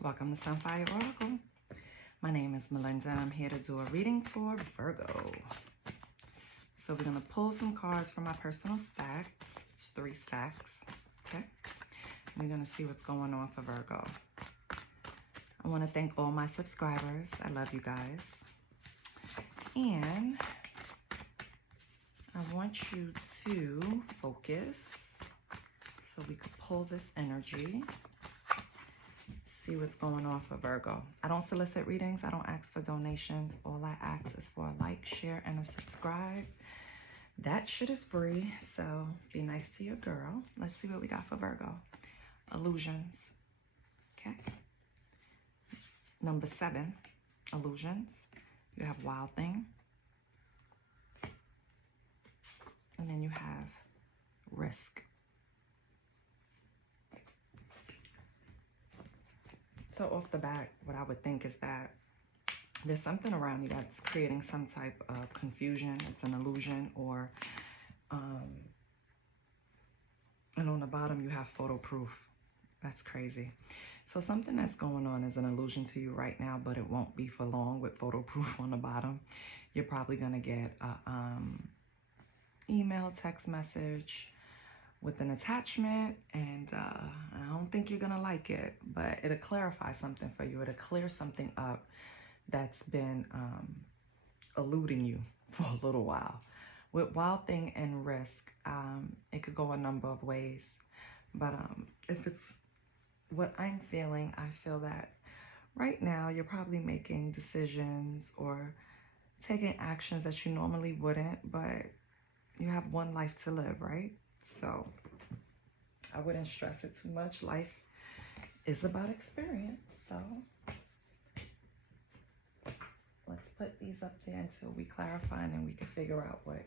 Welcome to Sunfire Oracle. My name is Melinda. I'm here to do a reading for Virgo. So we're going to pull some cards from my personal stacks. It's 3 stacks. Okay. And we're going to see what's going on for Virgo. I want to thank all my subscribers. I love you guys. And I want you to focus so we could pull this energy. See what's going on for Virgo. I don't solicit readings. I don't ask for donations. All I ask is for a like, share, and a subscribe. That shit is free, so be nice to your girl. Let's see what we got for Virgo. Illusions. Okay. Number 7, illusions. You have Wild Thing. And then you have Risk. So off the bat, what I would think is that there's something around you that's creating some type of confusion. It's an illusion, or, and on the bottom you have photo proof. That's crazy. So something that's going on is an illusion to you right now, but it won't be for long with photo proof on the bottom. You're probably going to get a email, text message with an attachment, and I don't think you're gonna like it, but it'll clarify something for you. It'll clear something up that's been eluding you for a little while. With Wild Thing and Risk, it could go a number of ways, but if it's what I'm feeling, I feel that right now you're probably making decisions or taking actions that you normally wouldn't, but you have one life to live, right? So I wouldn't stress it too much. Life is about experience. So let's put these up there until we clarify, and then we can figure out what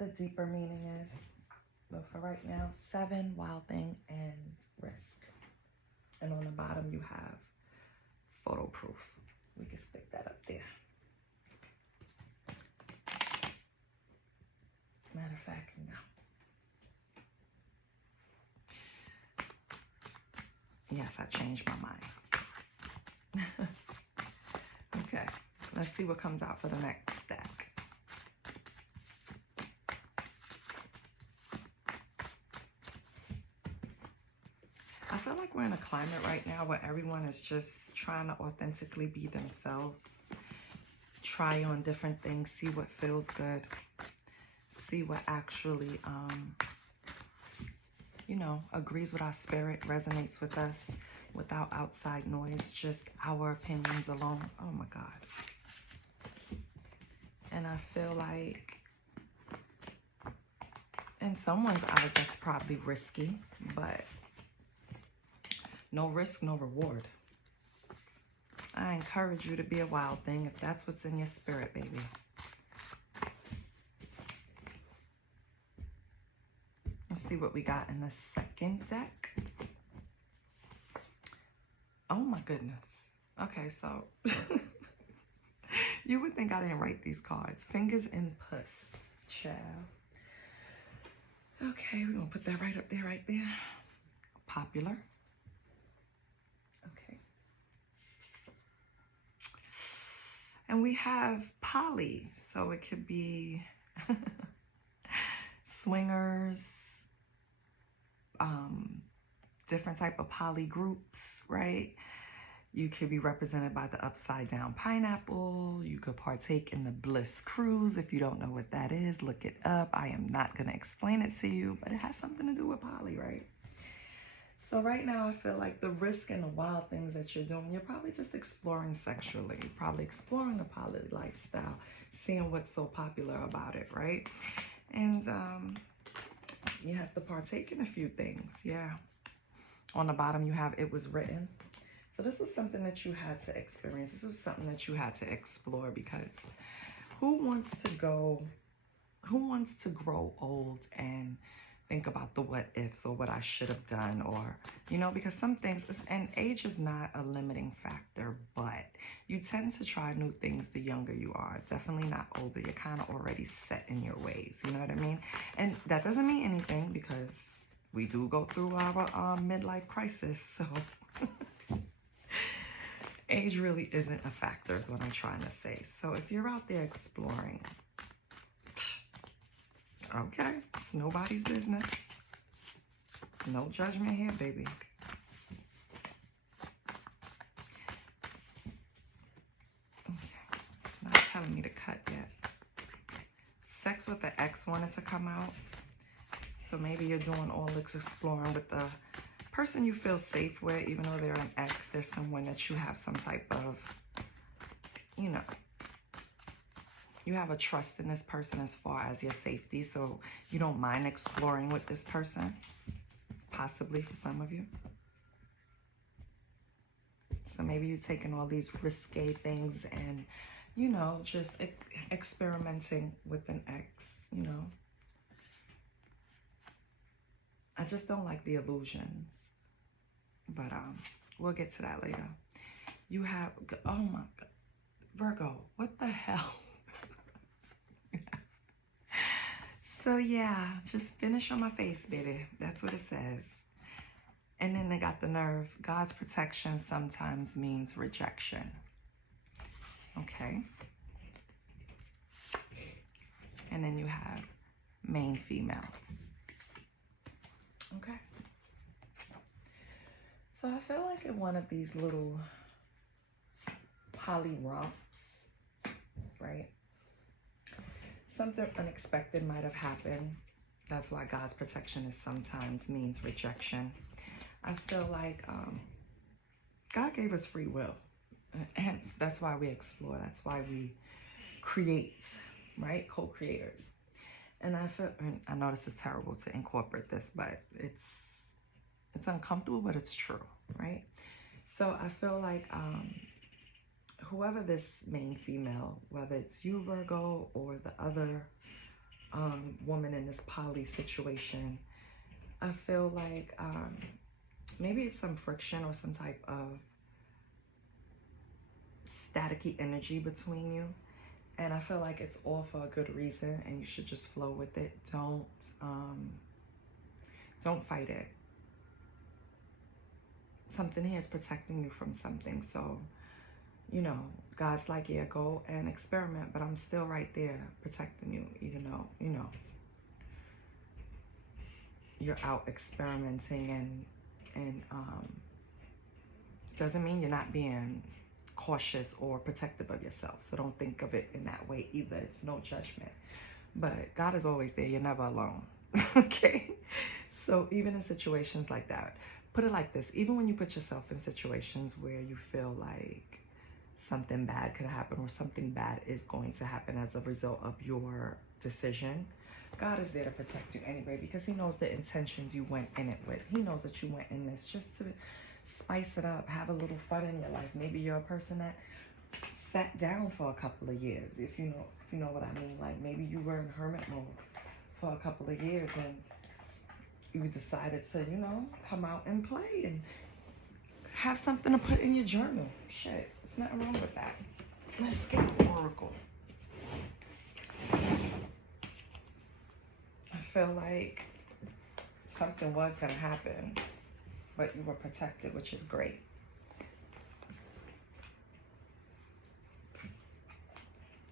the deeper meaning is. But for right now, 7, Wild Thing, and Risk. And on the bottom you have photo proof. We can stick that up there. Matter of fact, no. Yes, I changed my mind. Okay, let's see what comes out for the next stack. I feel like we're in a climate right now where everyone is just trying to authentically be themselves. Try on different things, see what feels good. See what actually, you know, agrees with our spirit, resonates with us without outside noise, just our opinions alone. Oh my God. And I feel like in someone's eyes, that's probably risky, but no risk, no reward. I encourage you to be a wild thing if that's what's in your spirit, baby. Let's see what we got in the second deck. Oh my goodness. Okay, so you would think I didn't write these cards. Fingers in puss, child. Okay, we're gonna put that right up there, right there. Popular. Okay. And we have poly, so it could be swingers, different type of poly groups, right? You could be represented by the upside down pineapple. You could partake in the bliss cruise. If you don't know what that is, look it up. I am not going to explain it to you, but it has something to do with poly, right? So right now I feel like the risk and the wild things that you're doing, you're probably just exploring sexually, probably exploring the poly lifestyle, seeing what's so popular about it, right? And you have to partake in a few things, yeah. On the bottom, you have it was written. So this was something that you had to experience. This was something that you had to explore, because who wants to grow old and think about the what ifs or what I should have done, or, you know, because some things, and age is not a limiting factor, but you tend to try new things the younger you are. Definitely not older. You're kind of already set in your ways, you know what I mean? And that doesn't mean anything, because we do go through our midlife crisis. So age really isn't a factor is what I'm trying to say. So if you're out there exploring, okay, it's nobody's business. No judgment here, baby. It's not telling me to cut yet. Sex with the ex wanted to come out. So maybe you're doing all this exploring with the person you feel safe with, even though they're an ex. There's someone that you have some type of, you know, you have a trust in this person as far as your safety. So you don't mind exploring with this person, possibly for some of you. So maybe you're taking all these risque things and, you know, just experimenting with an ex, you know. I just don't like the illusions. But we'll get to that later. You have, oh my God, Virgo, what the hell? So yeah, just finish on my face, baby. That's what it says. And then they got the nerve. God's protection sometimes means rejection. Okay. And then you have main female. Okay. So I feel like in one of these little poly romps, right? Something unexpected might have happened. That's why God's protection is sometimes means rejection. I feel like God gave us free will. Hence, that's why we explore. That's why we create, right? Co-creators. And I feel, and I know this is terrible to incorporate this, but it's uncomfortable, but it's true, right? So I feel like whoever this main female, whether it's you, Virgo, or the other woman in this poly situation, I feel like maybe it's some friction or some type of staticky energy between you. And I feel like it's all for a good reason, and you should just flow with it. Don't fight it. Something here is protecting you from something. So, you know, God's like, yeah, go and experiment, but I'm still right there protecting you, even though, you know, you're out experimenting and doesn't mean you're not being cautious or protective of yourself. So don't think of it in that way either. It's no judgment. But God is always there. You're never alone. Okay? So even in situations like that, put it like this. Even when you put yourself in situations where you feel like something bad could happen or something bad is going to happen as a result of your decision, God is there to protect you anyway, because he knows the intentions you went in it with. He knows that you went in this just to spice it up, have a little fun in your life. Maybe you're a person that sat down for a couple of years, if you know what I mean. Like maybe you were in hermit mode for a couple of years and you decided to, you know, come out and play and have something to put in your journal. Shit, there's nothing wrong with that. Let's get an oracle. I feel like something was going to happen, but you were protected, which is great.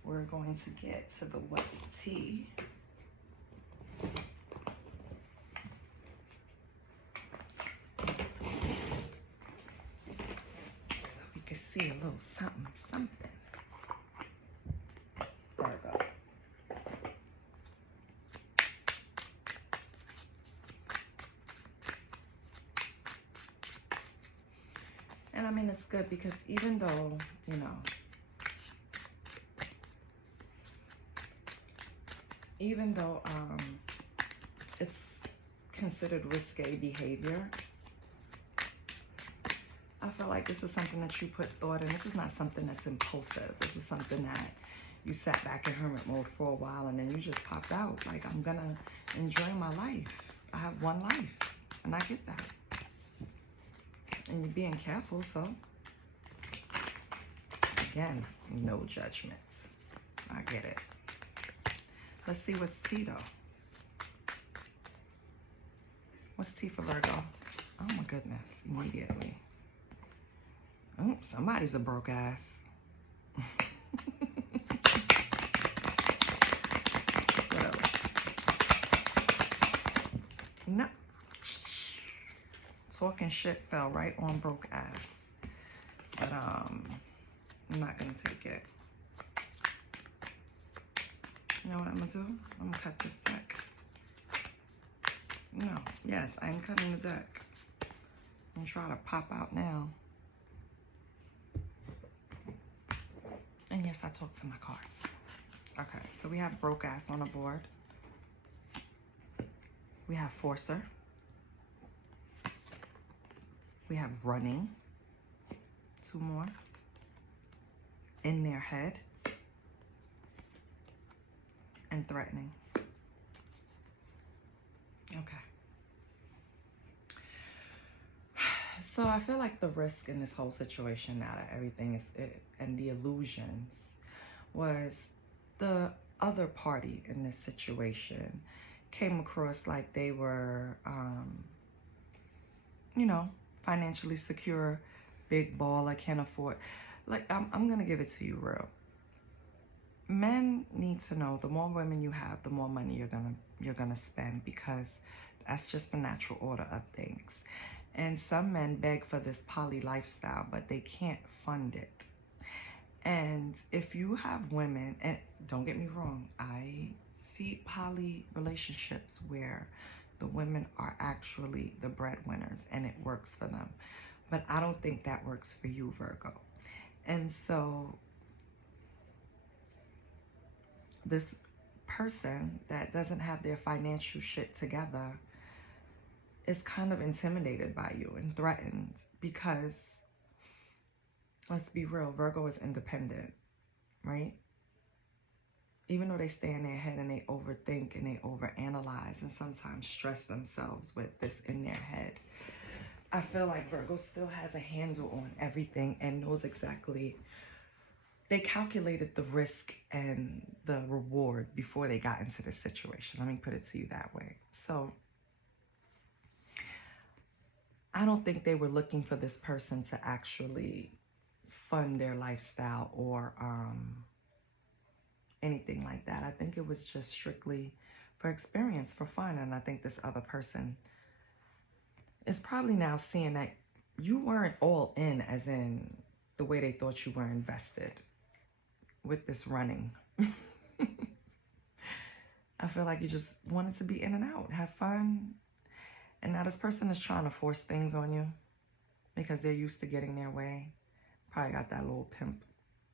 We're going to get to the what's tea. So we can see a little something. Virgo. And I mean, it's good because even though, you know, it's considered risque behavior, I feel like this is something that you put thought in. This is not something that's impulsive. This is something that you sat back in hermit mode for a while and then you just popped out. Like, I'm gonna enjoy my life. I have one life, and I get that. And you're being careful, so again, no judgment. I get it. Let's see what's tea though. What's T for Virgo? Oh my goodness, immediately. Oh, somebody's a broke ass. What else? No. Talking shit fell right on broke ass. But I'm not gonna take it. You know what I'm gonna do? I'm gonna cut this deck. No, yes, I'm cutting the deck. I'm trying to pop out now. And yes, I talk to my cards. Okay, so we have broke ass on the board. We have forcer. We have running. 2 more. In their head. And threatening. Okay. So I feel like the risk in this whole situation now that everything is and the illusions was the other party in this situation came across like they were, you know, financially secure, big baller, can afford. Like, I'm going to give it to you real. Men need to know the more women you have, the more money you're gonna spend, because that's just the natural order of things. And some men beg for this poly lifestyle, but they can't fund it. And if you have women, and don't get me wrong, I see poly relationships where the women are actually the breadwinners and it works for them. But I don't think that works for you, Virgo. And so this person that doesn't have their financial shit together is kind of intimidated by you and threatened because, let's be real, Virgo is independent, right? Even though they stay in their head and they overthink and they overanalyze and sometimes stress themselves with this in their head, I feel like Virgo still has a handle on everything and knows exactly. They calculated the risk and the reward before they got into this situation. Let me put it to you that way. So I don't think they were looking for this person to actually fund their lifestyle or anything like that. I think it was just strictly for experience, for fun. And I think this other person is probably now seeing that you weren't all in, as in the way they thought you were invested with this running. I feel like you just wanted to be in and out, have fun. And now this person is trying to force things on you because they're used to getting their way. Probably got that little pimp,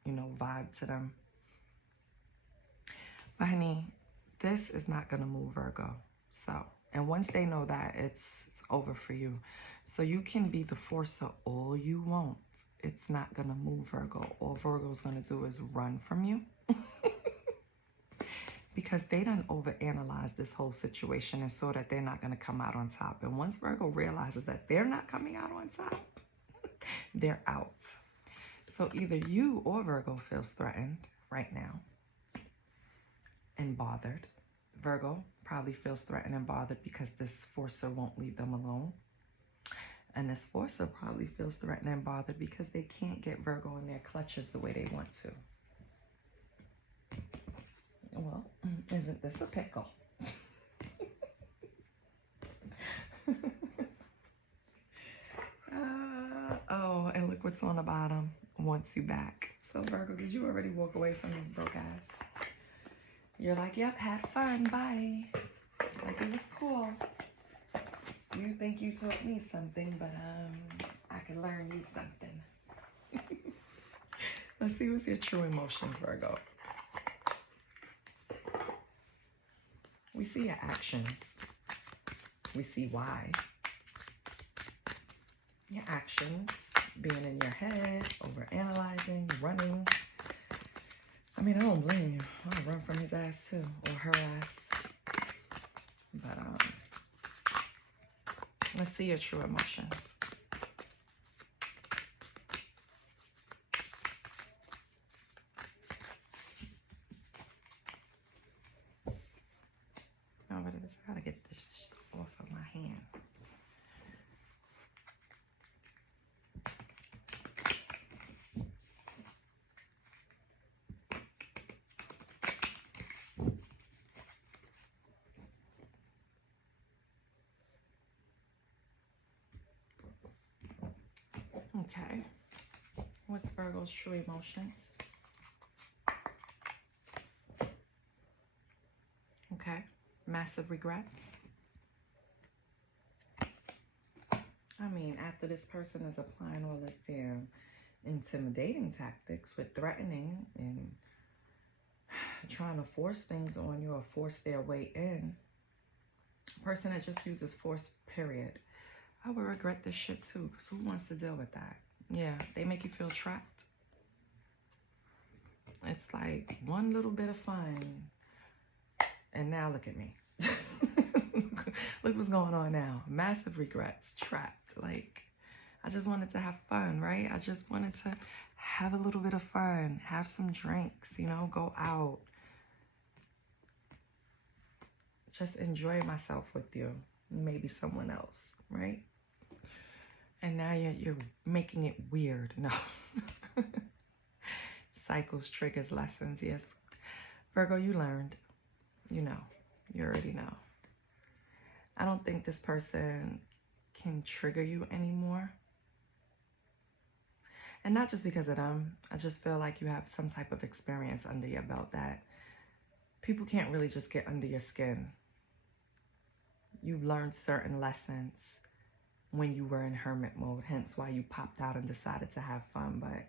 you know, vibe to them. But honey, this is not going to move Virgo. So, and once they know that, it's over for you. So you can be the forcer all you want. It's not going to move Virgo. All Virgo's going to do is run from you. Because they done overanalyze this whole situation and so that they're not going to come out on top. And once Virgo realizes that they're not coming out on top, they're out. So either you or Virgo feels threatened right now and bothered. Virgo probably feels threatened and bothered because this forcer won't leave them alone. And this forcer probably feels threatened and bothered because they can't get Virgo in their clutches the way they want to. Well, isn't this a pickle? Oh, and look what's on the bottom. Wants you back. So Virgo, did you already walk away from this broke ass? You're like, yep, had fun, bye. Like, it was cool. You think you taught me something, but I can learn you something. Let's see what's your true emotions, Virgo. We see your actions. We see why. Your actions, being in your head, overanalyzing, running. I mean, I don't blame you. I'll run from his ass too, or her ass. But let's see your true emotions. Oh, but I gotta get this off of my hand. What's Virgo's true emotions? Okay. Massive regrets. I mean, after this person is applying all this damn intimidating tactics with threatening and trying to force things on you or force their way in, a person that just uses force, period, I would regret this shit too, because who wants to deal with that? Yeah, they make you feel trapped. It's like one little bit of fun, and now look at me. Look what's going on now. Massive regrets, trapped. Like, I just wanted to have fun, right? I just wanted to have a little bit of fun, have some drinks, you know, go out. Just enjoy myself with you, maybe someone else, right? And now you're making it weird. No. Cycles, triggers, lessons. Yes. Virgo, you learned. You know. You already know. I don't think this person can trigger you anymore. And not just because of them. I just feel like you have some type of experience under your belt that people can't really just get under your skin. You've learned certain lessons when you were in hermit mode, hence why you popped out and decided to have fun. But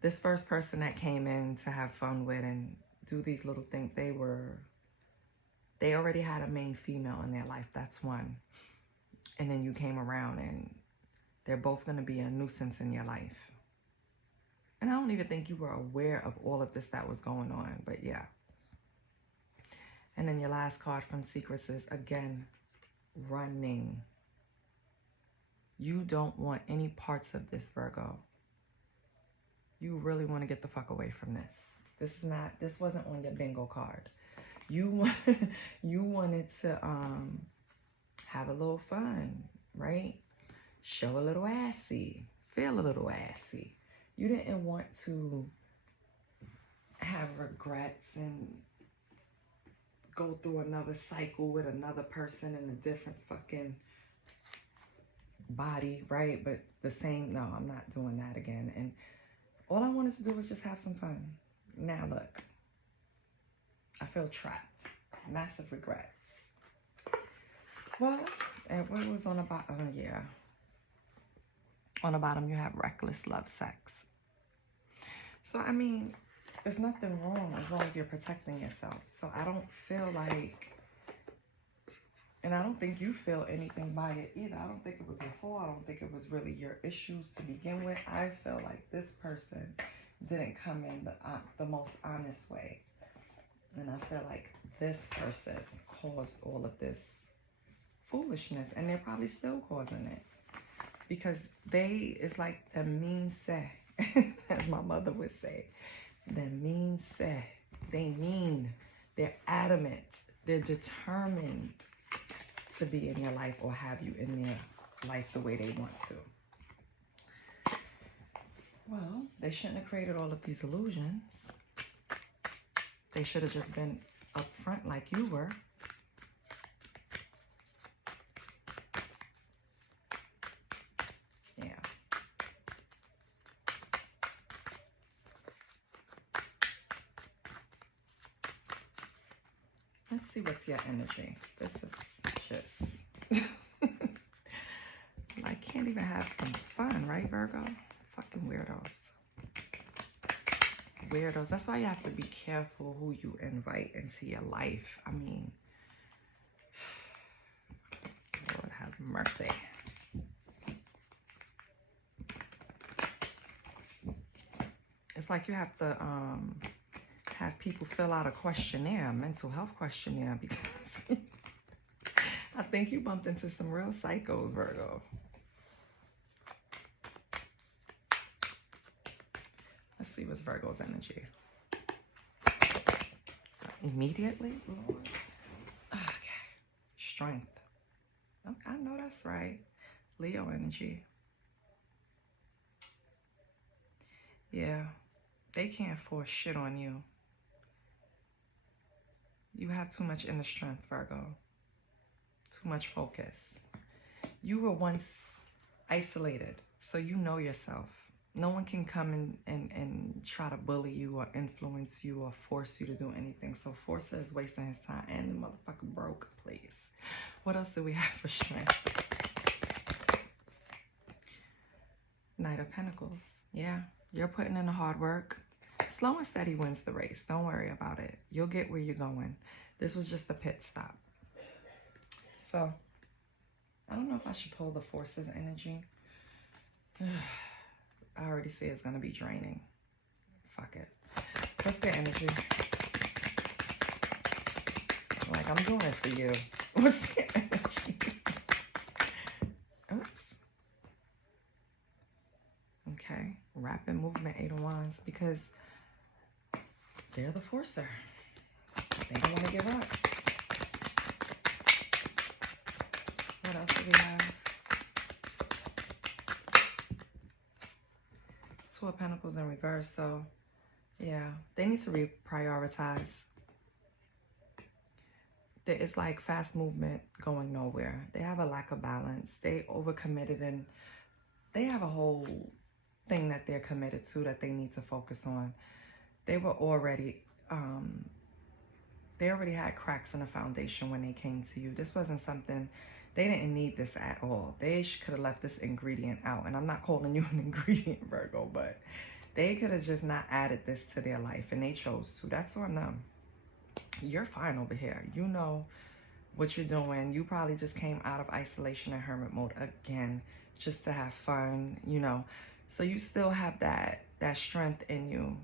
this first person that came in to have fun with and do these little things, they already had a main female in their life. That's one. And then you came around and they're both going to be a nuisance in your life. And I don't even think you were aware of all of this that was going on, but yeah. And then your last card from Secrets is, again, running. You don't want any parts of this, Virgo. You really want to get the fuck away from this. This wasn't on your bingo card. You wanted to have a little fun, right? Show a little assy, feel a little assy. You didn't want to have regrets and go through another cycle with another person in a different fucking body, right? But the same, no, I'm not doing that again. And all I wanted to do was just have some fun. Now look, I feel trapped. Massive regrets. Well, and what was on the bottom? Oh, yeah. On the bottom, you have reckless love sex. So, I mean, there's nothing wrong as long as you're protecting yourself. So I don't feel like, and I don't think you feel anything by it either. I don't think it was your fault. I don't think it was really your issues to begin with. I feel like this person didn't come in the most honest way. And I feel like this person caused all of this foolishness, and they're probably still causing it. Because it's like the mean say, as my mother would say. The mean say. They mean. They're adamant. They're determined to be in your life or have you in their life the way they want to. Well, they shouldn't have created all of these illusions. They should have just been upfront like you were. Yeah. Let's see what's your energy. This is just... I can't even have some fun, right, Virgo? Fucking weirdos. Weirdos. That's why you have to be careful who you invite into your life. I mean, Lord have mercy. It's like you have to have people fill out a questionnaire, a mental health questionnaire, because I think you bumped into some real psychos, Virgo. Let's see what's Virgo's energy. Immediately, Lord. Okay. Strength. Okay, I know that's right. Leo energy. Yeah. They can't force shit on you. You have too much inner strength, Virgo. Too much focus. You were once isolated, so you know yourself. No one can come and try to bully you or influence you or force you to do anything. So Forcer is wasting his time. And the motherfucker broke, please. What else do we have for strength? Knight of Pentacles. Yeah, you're putting in the hard work. Slow and steady wins the race. Don't worry about it. You'll get where you're going. This was just a pit stop. So, I don't know if I should pull the Forces energy. I already see it's going to be draining. Fuck it. What's their energy? Like, I'm doing it for you. What's their energy? Oops. Okay. Rapid movement, 8 of Wands. Because they're the Forcer. They don't want to give up. What else do we have? Two of Pentacles in reverse. So, yeah, they need to reprioritize. It's like fast movement going nowhere. They have a lack of balance. They overcommitted, and they have a whole thing that they're committed to that they need to focus on. They were already, they already had cracks in the foundation when they came to you. This wasn't something, they didn't need this at all. They could have left this ingredient out. And I'm not calling you an ingredient, Virgo, but they could have just not added this to their life, and they chose to. That's on them. You're fine over here. You know what you're doing. You probably just came out of isolation and hermit mode again, just to have fun, you know. So you still have that strength in you.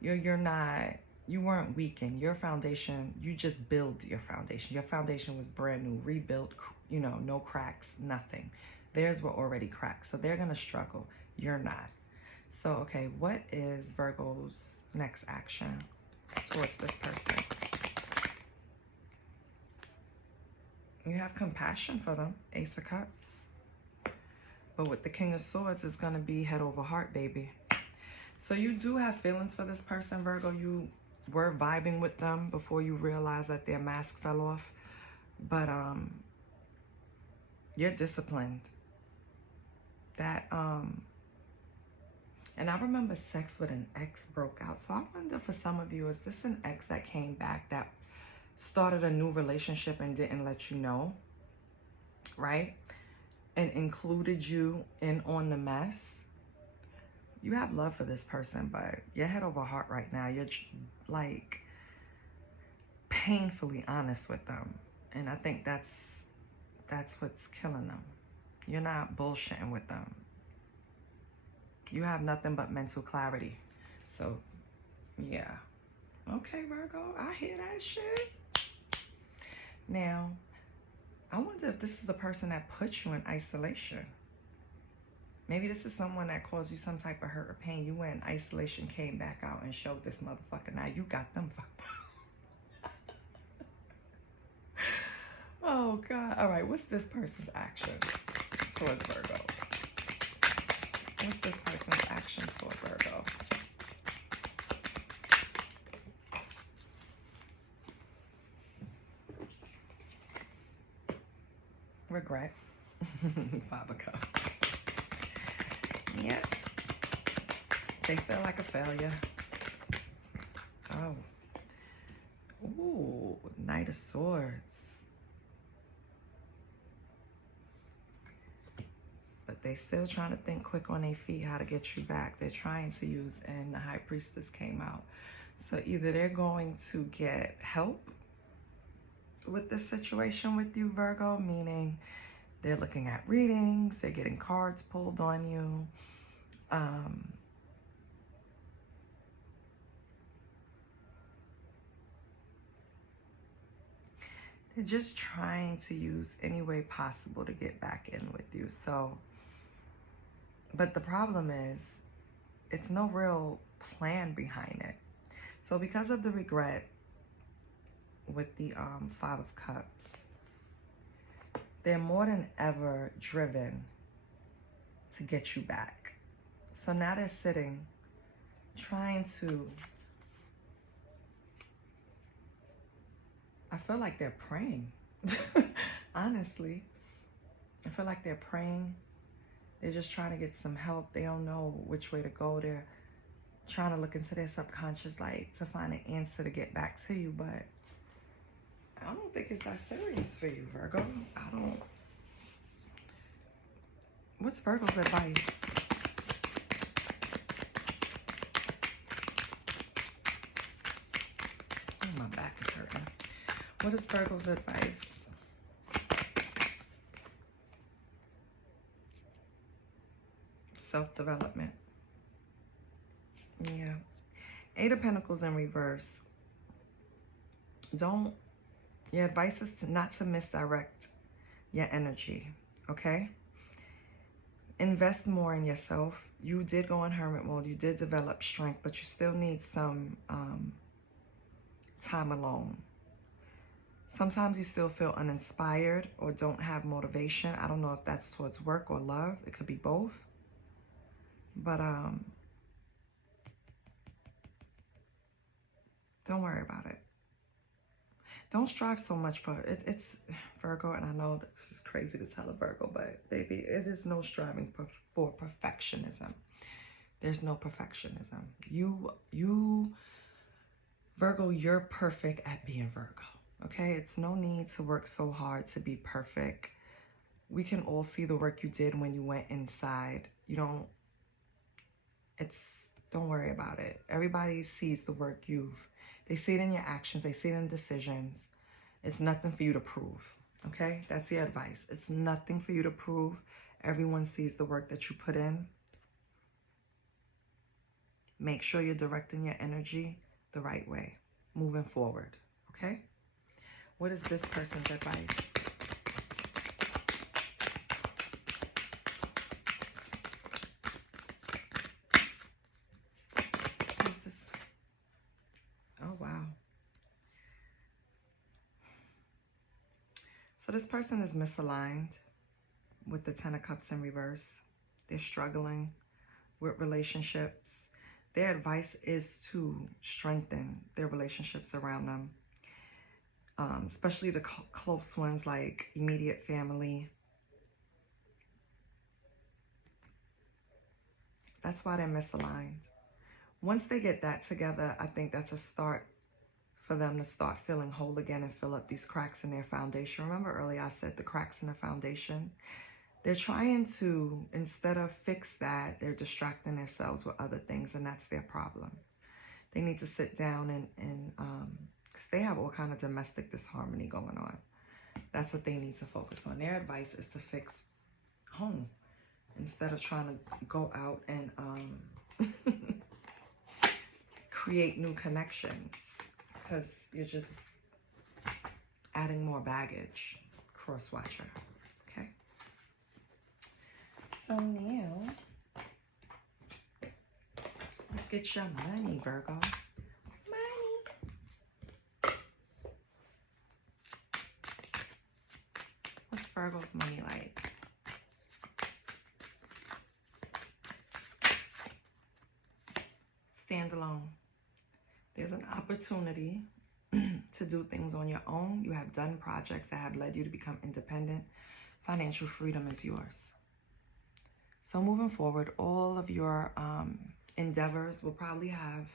You weren't weakened. Your foundation, you just build your foundation. Your foundation was brand new, rebuilt, you know, no cracks, nothing. Theirs were already cracked. So they're going to struggle. You're not. So, okay, what is Virgo's next action towards this person? You have compassion for them, Ace of Cups. But with the King of Swords, it's going to be head over heart, baby. So you do have feelings for this person, Virgo. You were vibing with them before you realized that their mask fell off. But you're disciplined. And I remember sex with an ex broke out. So I wonder, for some of you, is this an ex that came back that started a new relationship and didn't let you know, right? And included you in on the mess? You have love for this person, but you're head over heart right now. You're like painfully honest with them. And I think that's what's killing them. You're not bullshitting with them. You have nothing but mental clarity. So, yeah. Okay, Virgo, I hear that shit. Now, I wonder if this is the person that put you in isolation. Maybe this is someone that caused you some type of hurt or pain. You went in isolation, came back out, and showed this motherfucker. Now you got them fucked up. Oh, God. All right, what's this person's actions towards Virgo? What's this person's actions toward Virgo? Regret. 5 of Cups. Yep. They feel like a failure. Oh. Ooh, Knight of Swords. But they still trying to think quick on their feet how to get you back. They're trying to use, and the High Priestess came out. So either they're going to get help with this situation with you, Virgo, meaning they're looking at readings, they're getting cards pulled on you. They're just trying to use any way possible to get back in with you. So, but the problem is, it's no real plan behind it. So because of the regret with the 5 of Cups, they're more than ever driven to get you back. So now they're sitting, trying to, I feel like they're praying. Honestly, I feel like they're praying They're just trying to get some help. They don't know which way to go. They're trying to look into their subconscious, like, to find an answer to get back to you. But I don't think it's that serious for you, Virgo. I don't. What's Virgo's advice? Oh, my back is hurting. What is Virgo's advice? Self-development. Yeah. Eight of Pentacles in reverse. Your advice is not to misdirect your energy, okay? Invest more in yourself. You did go in hermit mode. You did develop strength, but you still need some time alone. Sometimes you still feel uninspired or don't have motivation. I don't know if that's towards work or love. It could be both. But don't worry about it. Don't strive so much for it. It's Virgo, and I know this is crazy to tell a Virgo, but baby, it is no striving for perfectionism. There's no perfectionism. You, Virgo, you're perfect at being Virgo, okay? It's no need to work so hard to be perfect. We can all see the work you did when you went inside. Don't worry about it. Everybody sees the work they see it in your actions. They see it in decisions. It's nothing for you to prove, okay? That's the advice. It's nothing for you to prove. Everyone sees the work that you put in. Make sure you're directing your energy the right way, moving forward, okay? What is this person's advice? What is this? Oh, wow. So this person is misaligned with the Ten of Cups in reverse. They're struggling with relationships. Their advice is to strengthen their relationships around them, especially the close ones like immediate family. That's why they're misaligned. Once they get that together, I think that's a start for them to start feeling whole again and fill up these cracks in their foundation. Remember earlier I said the cracks in the foundation? They're trying to, instead of fix that, they're distracting themselves with other things, and that's their problem. They need to sit down and because they have all kind of domestic disharmony going on. That's what they need to focus on. Their advice is to fix home instead of trying to go out and create new connections, because you're just adding more baggage. Cross watcher. Okay. So now, let's get your money, Virgo. Money. What's Virgo's money like? Stand alone. There's an opportunity to do things on your own. You have done projects that have led you to become independent. Financial freedom is yours. So moving forward, all of your endeavors will probably have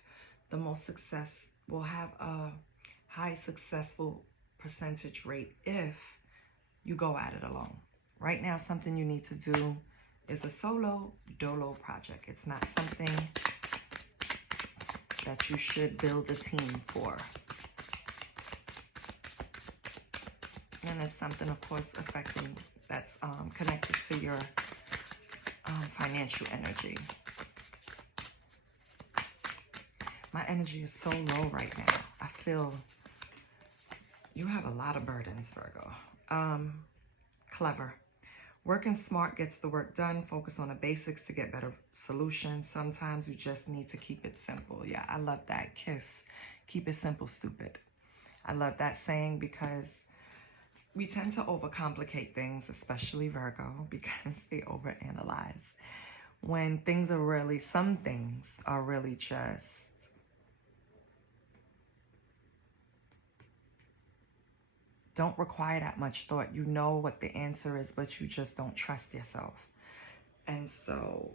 the most success, will have a high successful percentage rate if you go at it alone. Right now, something you need to do is a solo dolo project. It's not something that you should build a team for. And it's something, of course, affecting, that's connected to your financial energy. My energy is so low right now. I feel you have a lot of burdens, Virgo. Clever. Working smart gets the work done. Focus on the basics to get better solutions. Sometimes you just need to keep it simple. Yeah, I love that. Kiss. Keep it simple, stupid. I love that saying because we tend to overcomplicate things, especially Virgo, because they overanalyze. When things are really, some things are really just don't require that much thought. You know what the answer is, but you just don't trust yourself. And so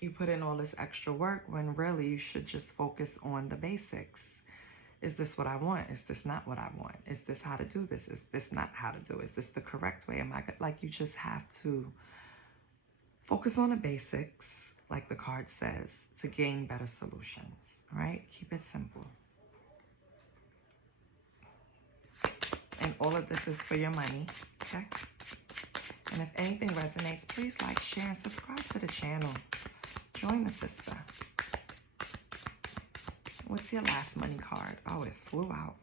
you put in all this extra work when really you should just focus on the basics. Is this what I want? Is this not what I want? Is this how to do this? Is this not how to do it? Is this the correct way? Am I good? Like, you just have to focus on the basics, like the card says, to gain better solutions, right? Keep it simple. And all of this is for your money, okay? And if anything resonates, please like, share, and subscribe to the channel. Join the sister. What's your last money card? Oh, it flew out.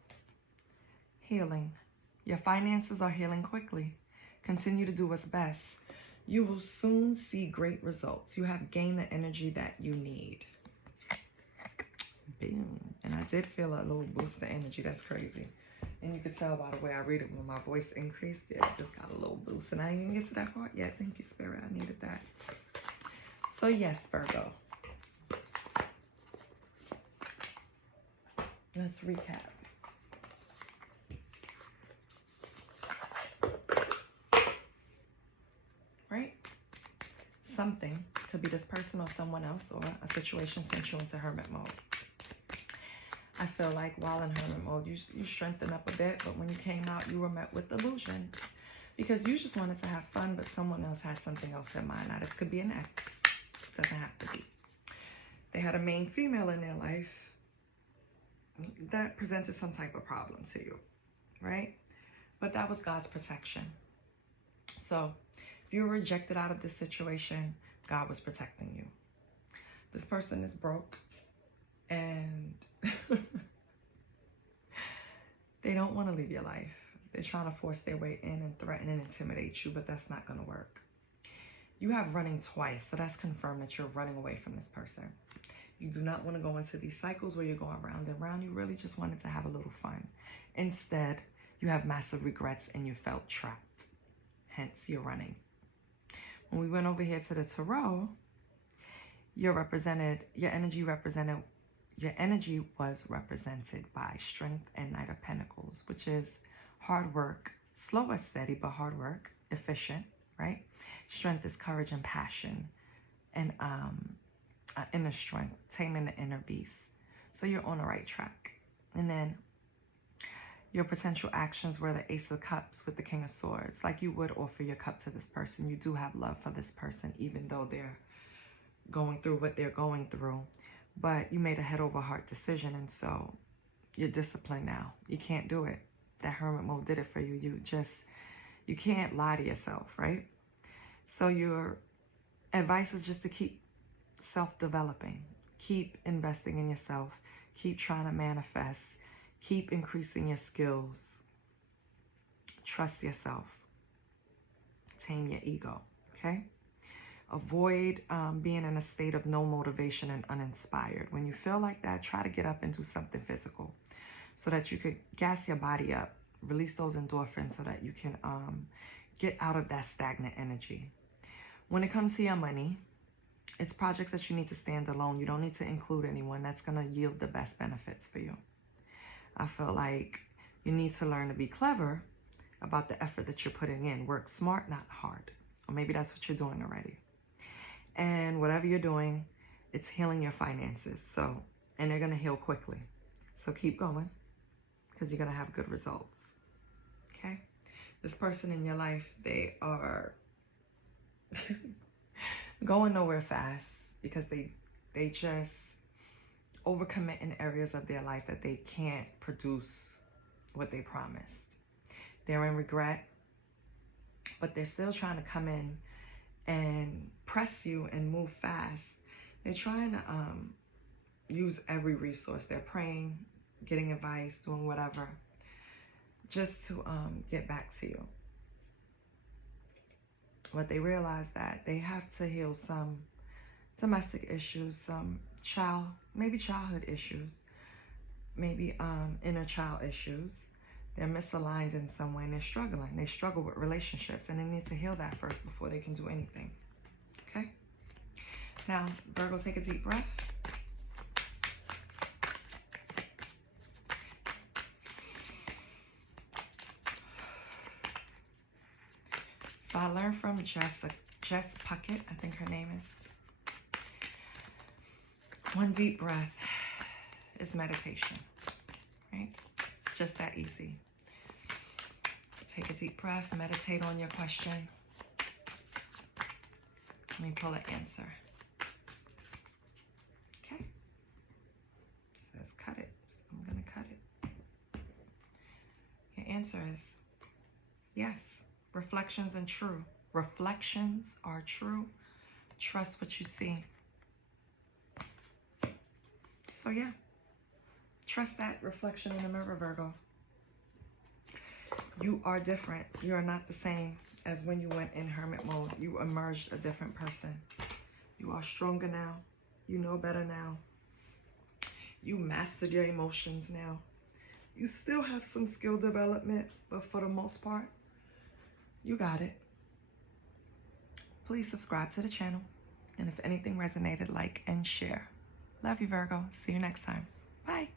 Healing. Your finances are healing quickly. Continue to do what's best. You will soon see great results. You have gained the energy that you need. Boom. And I did feel a little boost of energy. That's crazy. And you can tell by the way I read it when my voice increased. Yeah, it just got a little boost. And I didn't even get to that part yet. Thank you, Spirit. I needed that. So yes, Virgo. Let's recap. Right? Something, could be this person or someone else, or a situation sent you into hermit mode. I feel like while in hermit mode, you strengthened up a bit, but when you came out, you were met with illusions. Because you just wanted to have fun, but someone else has something else in mind. Now, this could be an ex. Doesn't have to be. They had a main female in their life that presented some type of problem to you, right? But that was God's protection. So if you were rejected out of this situation, God was protecting you. This person is broke and they don't want to leave your life. They're trying to force their way in and threaten and intimidate you, but that's not going to work. You have running twice, so that's confirmed that you're running away from this person. You do not want to go into these cycles where you're going round and round. You really just wanted to have a little fun. Instead, you have massive regrets and you felt trapped. Hence, you're running. When we went over here to the tarot, your energy was represented by Strength and Knight of Pentacles, which is hard work, slow and steady, but hard work, efficient, right? Strength is courage and passion, and inner strength, taming the inner beast. So you're on the right track. And then your potential actions were the Ace of Cups with the King of Swords. Like, you would offer your cup to this person. You do have love for this person, even though they're going through what they're going through. But you made a head over heart decision, and so you're disciplined now. You can't do it. That hermit mode did it for you. You can't lie to yourself, right? So your advice is just to keep self-developing. Keep investing in yourself. Keep trying to manifest. Keep increasing your skills. Trust yourself. Tame your ego, okay? Avoid being in a state of no motivation and uninspired. When you feel like that, try to get up and do something physical so that you could gas your body up, release those endorphins so that you can get out of that stagnant energy. When it comes to your money, it's projects that you need to stand alone. You don't need to include anyone. That's going to yield the best benefits for you. I feel like you need to learn to be clever about the effort that you're putting in. Work smart, not hard. Or maybe that's what you're doing already. And whatever you're doing, it's healing your finances. And they're going to heal quickly. So keep going, because you're going to have good results. Okay? This person in your life, they are going nowhere fast because they just overcommit in areas of their life that they can't produce what they promised. They're in regret, but they're still trying to come in and press you and move fast. They're trying to use every resource. They're praying, getting advice, doing whatever, just to get back to you. But they realize that they have to heal some domestic issues, some maybe childhood issues, maybe inner child issues. They're misaligned in some way and they're struggling. They struggle with relationships and they need to heal that first before they can do anything. Okay? Now, Virgo, take a deep breath. So I learned from Jess Puckett, I think her name is. One deep breath is meditation, right? It's just that easy. Take a deep breath, meditate on your question. Let me pull an answer. Okay. It says cut it, so I'm gonna cut it. Your answer is yes. Reflections and true. Reflections are true. Trust what you see. So yeah, trust that reflection in the mirror, Virgo. You are different. You are not the same as when you went in hermit mode. You emerged a different person. You are stronger now. You know better now. You mastered your emotions now. You still have some skill development, but for the most part, you got it. Please subscribe to the channel. And if anything resonated, like and share. Love you, Virgo. See you next time. Bye.